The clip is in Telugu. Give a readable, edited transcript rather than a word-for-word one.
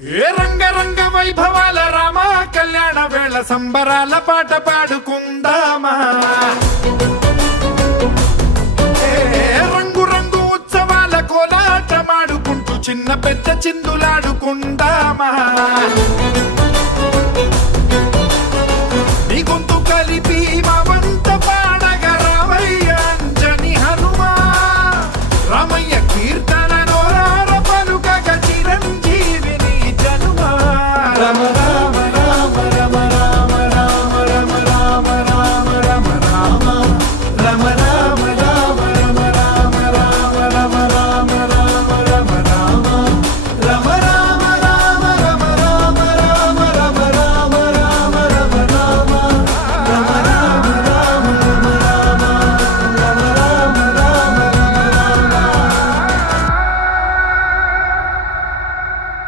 ఏ రంగ వైభవాల రామ కళ్యాణ వేళ సంబరాల పాట పాడుకుందామా రంగు రంగు ఉత్సవాల కోలాటమాడుకుంటూ చిన్న పెద్ద చిందులాడుకుందామా